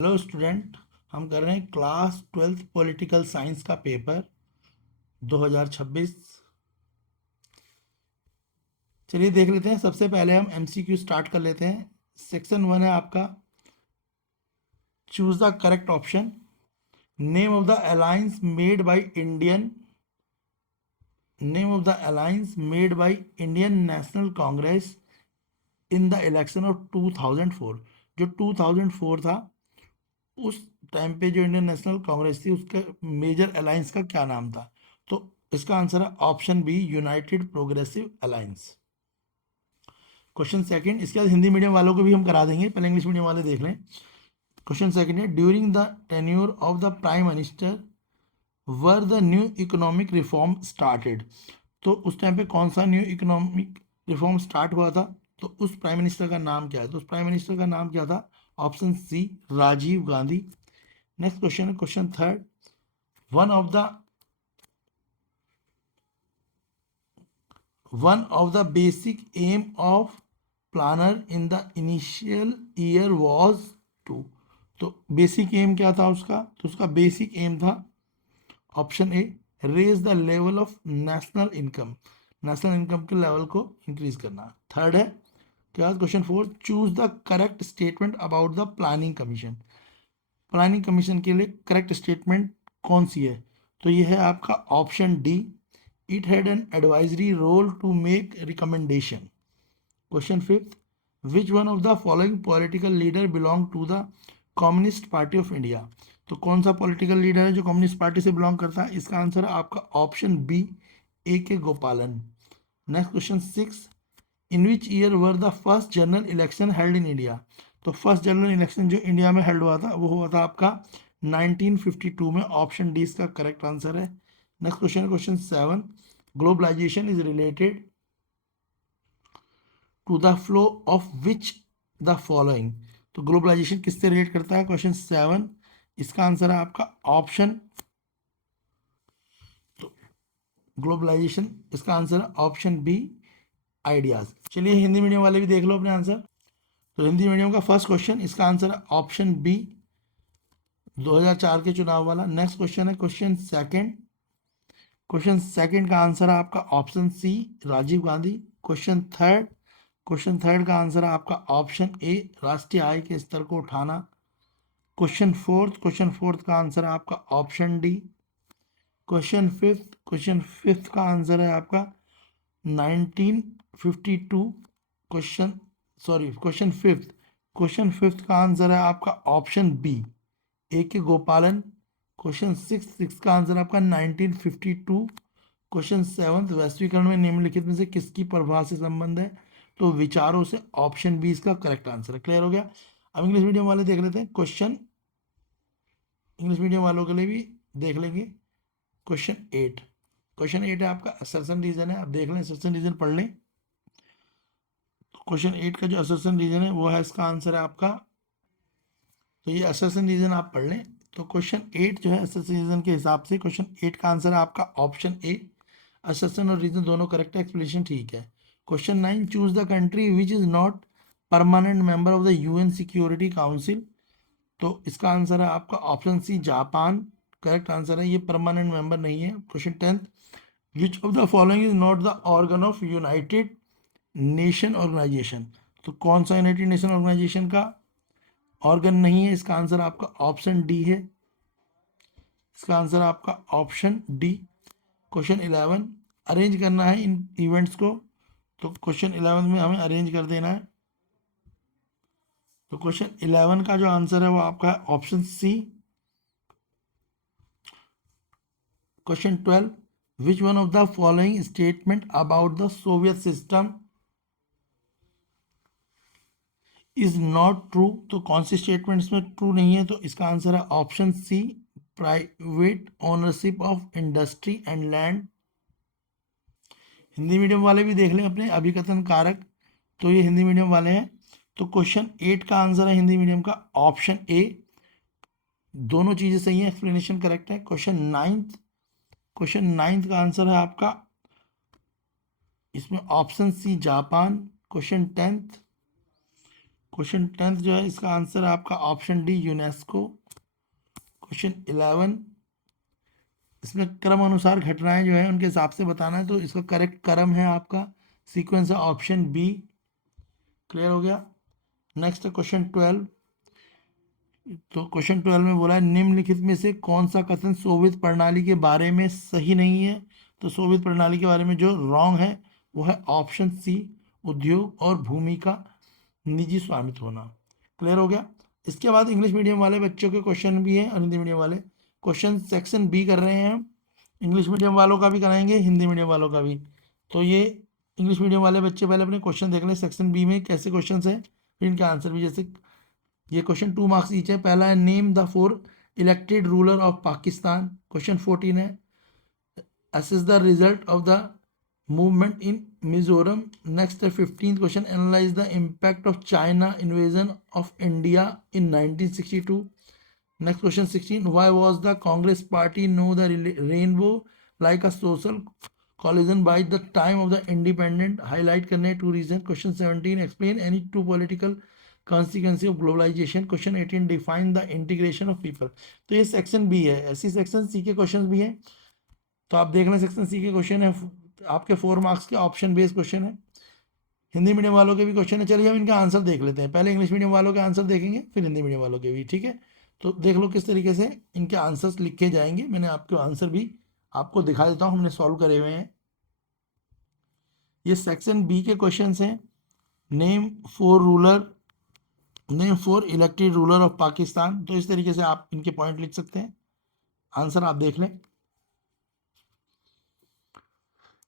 Hello student, हम कर रहे हैं क्लास 12th पॉलिटिकल साइंस का पेपर 2026। चलिए देख लेते हैं। सबसे पहले हम एमसीक्यू स्टार्ट कर लेते हैं। सेक्शन 1 है आपका, choose the correct option. Name of the alliance made by Indian name of the alliance made by Indian national Congress in the election of 2004। जो 2004 था, उस टाइम पे जो इंडियन नेशनल कांग्रेस थी, उसका मेजर अलायंस का क्या नाम था? तो इसका आंसर है option b, united progressive alliance. Question second, इसके बाद हिंदी मीडियम वालों को भी हम करा देंगे, पहले इंग्लिश मीडियम वाले देख लें। क्वेश्चन सेकंड है, during the tenure of the prime minister were the new economic reform started. तो उस टाइम पे कौन सा न्यू इकोनॉमिक रिफॉर्म स्टार्ट हुआ था? तो उस प्राइम मिनिस्टर का नाम क्या है? तो उस प्राइम मिनिस्टर का नाम क्या था? ऑप्शन सी, राजीव गांधी। नेक्स्ट क्वेश्चन है question third, one of the one of the basic aim of planner in the initial year was to। तो बेसिक एम क्या था उसका? तो उसका बेसिक एम था option a, raise the level of national income, national income के level को increase करना। थर्ड है क्या? Question four, choose the correct statement about the planning commission. Planning commission के लिए करेक्ट स्टेटमेंट कौन सी है? तो ये है आपका option d, it had an advisory role to make recommendation. Question fifth, which one of the following political leader belong to the communist party of India. तो कौन सा पॉलिटिकल लीडर है जो कम्युनिस्ट पार्टी से बिलोंग करता है? इसका answer है आपका option B, A K Gopalan. Next question six, in which year were the first general election held in India. तो फर्स्ट जनरल इलेक्शन जो इंडिया में हेल्ड हुआ था, वो हुआ था आपका 1952 में। ऑप्शन डी इसका करेक्ट आंसर है। नेक्स्ट क्वेश्चन है question seven, globalization is related to the flow of which the following. तो ग्लोबलाइजेशन किससे रिलेट करता है? क्वेश्चन सेवन, इसका आंसर है आपका ऑप्शन, तो ग्लोबलाइजेशन इसका आंसर है ऑप्शन बी, आइडियाज। चलिए हिंदी मीडियम वाले भी देख लो अपने आंसर। तो हिंदी मीडियम का फर्स्ट क्वेश्चन, इसका आंसर है ऑप्शन बी, 2004 के चुनाव वाला। नेक्स्ट क्वेश्चन है क्वेश्चन सेकंड, क्वेश्चन सेकंड का आंसर है आपका ऑप्शन सी, राजीव गांधी। क्वेश्चन थर्ड का आंसर है आपका ऑप्शन ए, राष्ट्रीय आय के स्तर को उठाना। क्वेश्चन फोर्थ का आंसर है आपका ऑप्शन डी। क्वेश्चन फिफ्थ का आंसर है आपका 1952। क्वेश्चन सॉरी क्वेश्चन फिफ्थ का आंसर है आपका ऑप्शन बी, ए के गोपालन। क्वेश्चन सिक्स का आंसर आपका 1952। क्वेश्चन सेवंथ, वैश्वीकरण में निम्नलिखित में से किसकी प्रभाव से संबंध है? तो विचारों से। ऑप्शन बी इसका करेक्ट आंसर है। क्लियर हो गया? अब इंग्लिश मीडियम वाले देख लेते हैं क्वेश्चन, इंग्लिश मीडियम वालों के लिए भी देख लेंगे। क्वेश्चन एट है आपका असर्शन रीजन है। आप देख लें, असर्शन रीजन पढ़ लें। क्वेश्चन एट का जो असर्शन रीजन है वो है, इसका आंसर है आपका, तो ये असर्शन रीजन आप पढ़ लें। तो क्वेश्चन एट जो है असर्शन रीजन के हिसाब से, क्वेश्चन एट का आंसर है आपका ऑप्शन ए, असर्शन और रीजन दोनों करेक्ट है, एक्सप्लेनेशन ठीक है। Question nine, choose the country which is not permanent member of the UN security council. तो इसका आंसर है आपका option c, Japan. Correct answer है, ये परमानेंट मेंबर नहीं है। Question tenth, which of the following is not the organ of united nation organization. तो कौन सा यूनाइटेड नेशन ऑर्गेनाइजेशन का ऑर्गन नहीं है? इसका आंसर आपका ऑप्शन डी है। इसका आंसर आपका ऑप्शन डी। क्वेश्चन 11, अरेंज करना है इन इवेंट्स को। तो क्वेश्चन 11 में हमें अरेंज कर देना है। तो क्वेश्चन 11 का जो आंसर है वो आपका है option c. Question 12, which one of the following statement about the Soviet system is not true. तो कौन सी स्टेटमेंट इसमें ट्रू नहीं है? तो इसका आंसर है option c, private ownership of industry and land. Hindi medium वाले भी देख लें अपने अभिकथन कारक। तो ये हिंदी मीडियम वाले हैं। तो क्वेश्चन एट का आंसर है हिंदी मीडियम का ऑप्शन ए, दोनों चीजें सही है, एक्सप्लेनेशन करेक्ट है। क्वेश्चन नाइन्थ का आंसर है आपका इसमें option c, Japan. Question tenth question 10 जो है इसका आंसर है आपका ऑप्शन डी यूनेस्को। क्वेश्चन 11, इसमें क्रम अनुसार घटनाएं जो है उनके हिसाब से बताना है, तो इसका करेक्ट क्रम है आपका सीक्वेंस है ऑप्शन बी। क्लियर हो गया। नेक्स्ट क्वेश्चन 12, तो क्वेश्चन 12 में बोला है निम्नलिखित में से कौन सा कथन सोवियत प्रणाली के बारे में सही नहीं है। तो सोवियत प्रणाली के बारे में जो रॉन्ग है वो है ऑप्शन सी, उद्योग और भूमि का निजी स्वामित्व होना। क्लियर हो गया। इसके बाद इंग्लिश मीडियम वाले बच्चों के क्वेश्चन भी हैं और हिंदी मीडियम वाले क्वेश्चन सेक्शन बी कर रहे हैं हम। इंग्लिश मीडियम वालों का भी कराएंगे, हिंदी मीडियम वालों का भी। तो ये इंग्लिश मीडियम वाले बच्चे पहले अपने क्वेश्चन देख लें सेक्शन बी में कैसे क्वेश्चन है, फिर इनके आंसर भी। जैसे ये क्वेश्चन 2 मार्क्स ईच है। पहला है name the 4 elected ruler of Pakistan. Question 14 है assess the result of the movement in Mizoram. Next है 15th question analyse the impact of China invasion of India in 1962। Next question 16, why was the Congress party no the rainbow like a social coalition by the time of the independent, highlight करने two reason. Question 17, explain any two political consequence of globalisation. Question 18, define the integration of people. तो ये section B है। ऐसी section C के question भी हैं, तो आप देख लें। सेक्शन सी के क्वेश्चन है आपके 4 मार्क्स के, ऑप्शन बेस्ड क्वेश्चन है। हिंदी मीडियम वालों के भी क्वेश्चन है। चलिए हम इनका आंसर देख लेते हैं। पहले इंग्लिश मीडियम वालों के आंसर देखेंगे, फिर हिंदी मीडियम वालों के भी, ठीक है। तो देख लो किस तरीके से इनके आंसर्स लिखे जाएंगे। मैंने आपके आंसर भी आपको दिखा देता हूँ, हमने सॉल्व करे हुए हैं। ये सेक्शन बी के क्वेश्चंस हैं। Name 4 elected ruler of Pakistan. तो इस तरीके से आप इनके पॉइंट लिख सकते हैं। आंसर आप देख लें,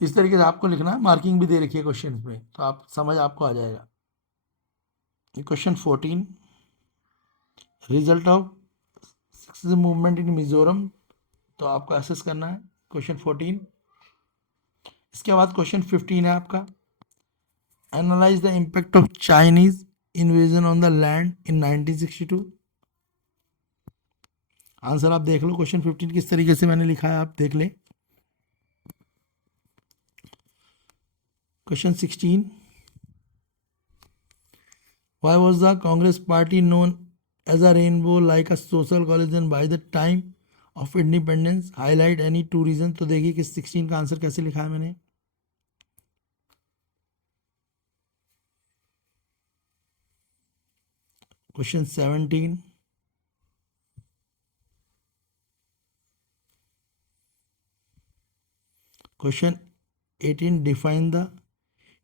इस तरीके से आपको लिखना है। मार्किंग भी दे रखी है क्वेश्चन में, तो आप समझ आपको आ जाएगा। Question 14, result of successive movement in Mizoram, तो आपको असेस करना है क्वेश्चन 14। इसके बाद क्वेश्चन 15 है आपका analyse the impact of Chinese invasion on the land in 1962। Answer आप देख लो क्वेश्चन 15 किस तरीके से मैंने लिखा है, आप देख लें। Question 16, why was the Congress party known as a rainbow like a social coalition by the time of independence, highlight any two reason. तो देखिए कि 16 का आंसर कैसे लिखा है मैंने। Question 17, question 18, define the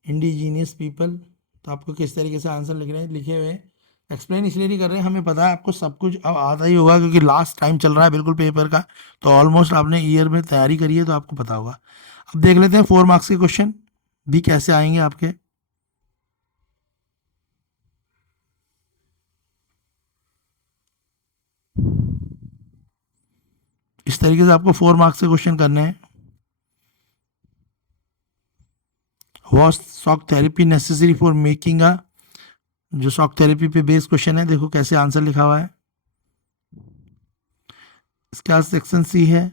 indigenous people. तो आपको किस तरीके से आंसर लिख रहे हैं, लिखे हुए हैं। एक्सप्लेन इसलिए नहीं कर रहे हैं, हमें पता है आपको सब कुछ अब आता ही होगा, क्योंकि लास्ट टाइम चल रहा है बिल्कुल पेपर का। तो ऑलमोस्ट आपने ईयर में तैयारी करी है, तो आपको पता होगा। अब देख लेते हैं 4 मार्क्स के क्वेश्चन भी कैसे आएंगे आपके। इस तरीके से आपको 4 मार्क्स के क्वेश्चन करने हैं। Was shock therapy necessary for making a, जो शॉक थेरेपी पे बेस्ड क्वेश्चन है, देखो कैसे आंसर लिखा हुआ है। इसका सेक्शन सी है।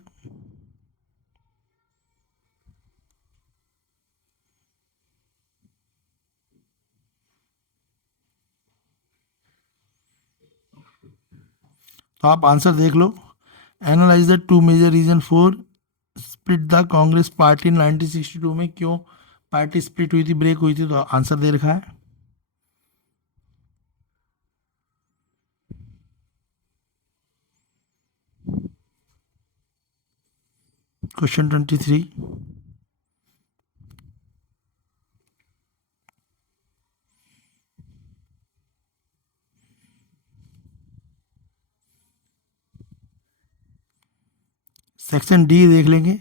तो आप आंसर देख लो। Analyse the 2 major reason for split the Congress party 1962 में, क्यों पार्टी स्प्लिट हुई थी, ब्रेक हुई थी। तो आंसर दे रखा है। क्वेश्चन 23, सेक्शन डी देख लेंगे।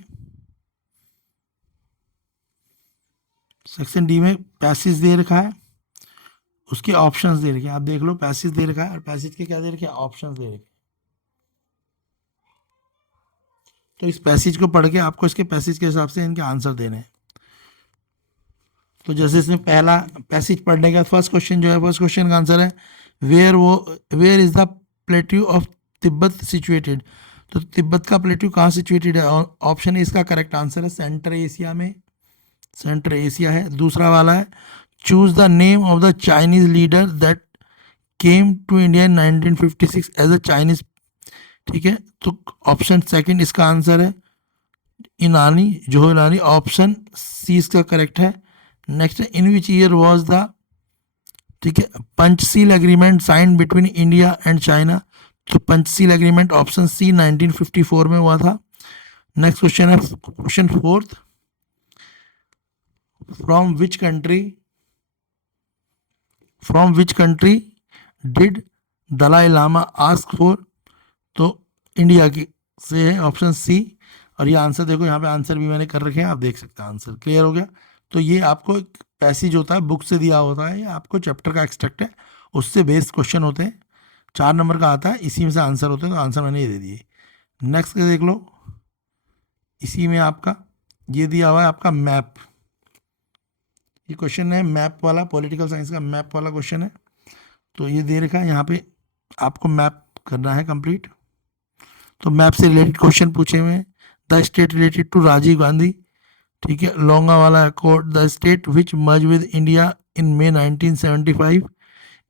सेक्शन डी में पैसेज दे रखा है, उसके ऑप्शंस दे रखे हैं। आप देख लो, पैसेज दे रखा है और पैसेज के क्या दे रखे हैं, ऑप्शंस दे रखे हैं। तो इस पैसेज को पढ़ के आपको इसके पैसेज के हिसाब से इनके आंसर देने हैं। तो जैसे इसमें पहला पैसेज पढ़ने का फर्स्ट क्वेश्चन जो है, फर्स्ट क्वेश्चन का आंसर है where is the plateau of Tibet situated. तो तिब्बत का प्लेट्यू कहाँ सिचुएटेड है। ऑप्शन ए इसका करेक्ट आंसर है, सेंट्रल एशिया में, सेंट्रल एशिया है। दूसरा वाला है choose the name of the Chinese leader that came to India in 1956 as a Chinese. ठीक है, तो ऑप्शन सेकंड इसका आंसर है Inani, Zoho Inani. Option C इसका करेक्ट है। Next, in which year was the, ठीक है, Panchsheel agreement sign between India and China. तो पंचशील एग्रीमेंट ऑप्शन सी 1954 में हुआ था। नेक्स्ट क्वेश्चन है question fourth, from which country, from which country did Dalai Lama ask for. तो इंडिया की से है ऑप्शन सी। और ये आंसर देखो, यहाँ पे आंसर भी मैंने कर रखे हैं, आप देख सकते हैं आंसर। क्लियर हो गया। तो ये आपको एक पैसेज होता है, बुक से दिया होता है, ये आपको चैप्टर का एक्सट्रैक्ट है, उससे बेस्ड क्वेश्चन होते हैं, 4 नंबर का आता है, इसी में से आंसर होते हैं। तो आंसर मैंने ये दे दिए। नेक्स्ट देख लो, इसी में आपका ये दिया हुआ है आपका मैप। ये क्वेश्चन है मैप वाला, पॉलिटिकल साइंस का मैप वाला क्वेश्चन है। तो ये दे रखा है यहाँ पे, आपको मैप करना है कंप्लीट। तो मैप से रिलेटेड क्वेश्चन पूछे हुए हैं। The state related to Rajiv Gandhi, ठीक है, लोंगा वाला accord, the state which merge with India in May 1975,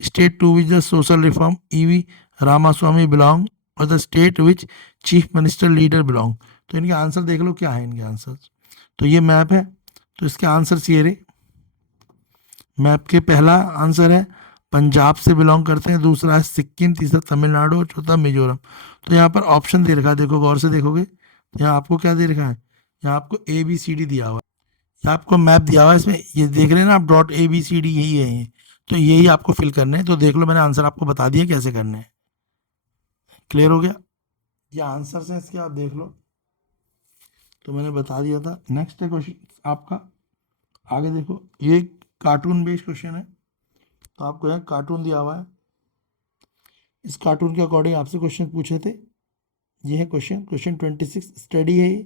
state to which the social reform EV Ramaswamy belong, और the state which chief minister leader belong. तो इनके आंसर देख लो क्या है इनके आंसर। तो ये मैप है, तो इसके आंसर ये रहे। मैप के पहला आंसर है पंजाब से बिलोंग करते हैं, दूसरा है सिक्किम, तीसरा तमिलनाडु और चौथा मिजोरम। तो यहाँ पर ऑप्शन दे रखा है, देखो गौर से देखोगे, यहाँ आपको क्या दे रखा है, यहाँ आपको ABCD दिया हुआ है, यहाँ आपको मैप दिया हुआ है। इसमें ये देख रहे हैं ना आप, डॉट ABCD यही है ये। तो यही आपको फिल करने हैं। तो देख लो, मैंने आंसर आपको बता दिया कैसे करने हैं। क्लियर हो गया। ये आंसर है इसके, आप देख लो, तो मैंने बता दिया था। नेक्स्ट है क्वेश्चन आपका, आगे देखो, ये कार्टून बेस्ड क्वेश्चन है। तो आपको यहाँ कार्टून दिया हुआ है, इस कार्टून के अकॉर्डिंग आपसे क्वेश्चन पूछे थे। ये है क्वेश्चन, क्वेश्चन 26 स्टडी है ये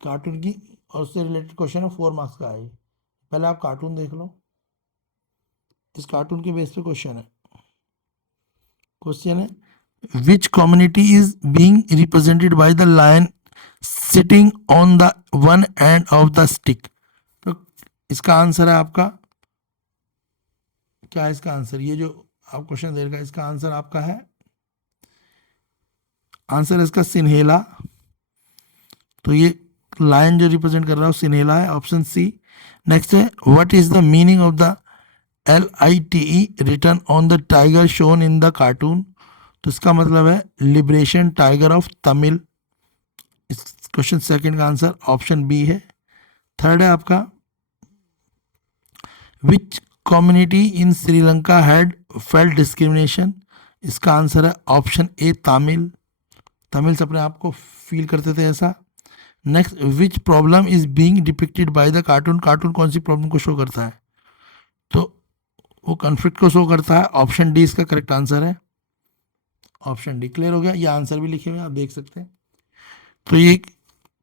कार्टून की, और उससे रिलेटेड क्वेश्चन है, 4 मार्क्स का है ये। पहले आप कार्टून देख लो, इस कार्टून के बेस पे क्वेश्चन है। क्वेश्चन है which community is being represented by the lion sitting on the one end of the stick. तो इसका आंसर है आपका क्या है, इसका आंसर ये जो आप क्वेश्चन दे रखा है, इसका आंसर आपका है, आंसर है इसका सिन्हेला। तो ये लायन जो रिप्रेजेंट कर रहा है सिन्हेला है, ऑप्शन सी। नेक्स्ट है what is the meaning of the LITE return on the tiger shown in the cartoon. तो इसका मतलब है लिबरेशन टाइगर ऑफ तमिल। इस क्वेश्चन सेकंड का आंसर ऑप्शन बी है। थर्ड है आपका विच community in Sri Lanka had felt discrimination. इसका आंसर है ऑप्शन ए तमिल। तमिल से अपने आप को फील करते थे ऐसा। Next, which problem is being depicted by the cartoon. Cartoon कौन सी प्रॉब्लम को शो करता है, तो वो कॉन्फ्लिक्ट को शो करता है। ऑप्शन डी इसका करेक्ट आंसर है, ऑप्शन डी। क्लियर हो गया। ये आंसर भी लिखे हुए हैं, आप देख सकते हैं। तो ये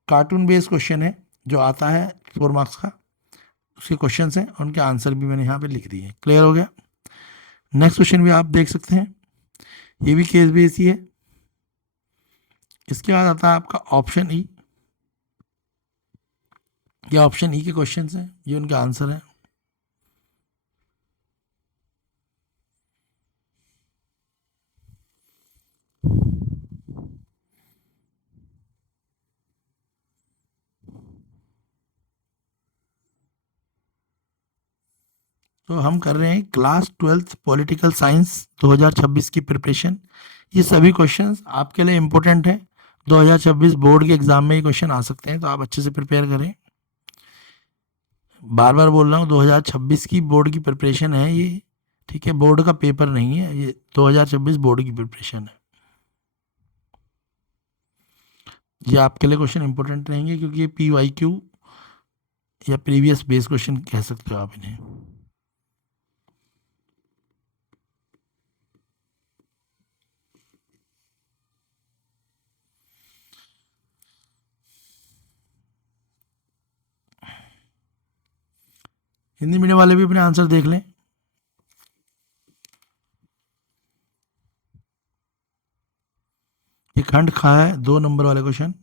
कार्टून बेस्ड क्वेश्चन है जो आता है 4 मार्क्स का, उसके क्वेश्चन हैं, उनके आंसर भी मैंने यहाँ पे लिख दिए। क्लियर हो गया। नेक्स्ट क्वेश्चन भी आप देख सकते हैं, ये भी केस बेस ही है। इसके बाद आता है आपका ऑप्शन ई। ये ऑप्शन ई के क्वेश्चन हैं, ये उनके आंसर हैं। तो हम कर रहे हैं क्लास 12th पॉलिटिकल साइंस 2026 की प्रिपरेशन। ये सभी क्वेश्चंस आपके लिए इम्पोर्टेंट है, 2026 बोर्ड के एग्जाम में ये क्वेश्चन आ सकते हैं, तो आप अच्छे से प्रिपेयर करें। बार बार बोल रहा हूँ, 2026 की बोर्ड की प्रिपरेशन है ये, ठीक है, बोर्ड का पेपर नहीं है ये, 2026 बोर्ड की प्रिपरेशन है। ये आपके लिए क्वेश्चन इंपॉर्टेंट रहेंगे, क्योंकि ये PYQ या प्रीवियस बेस क्वेश्चन कह सकते हो आप इन्हें। हिंदी मीडियम वाले भी अपने आंसर देख लें। ये खंड खा है 2 नंबर वाले क्वेश्चन।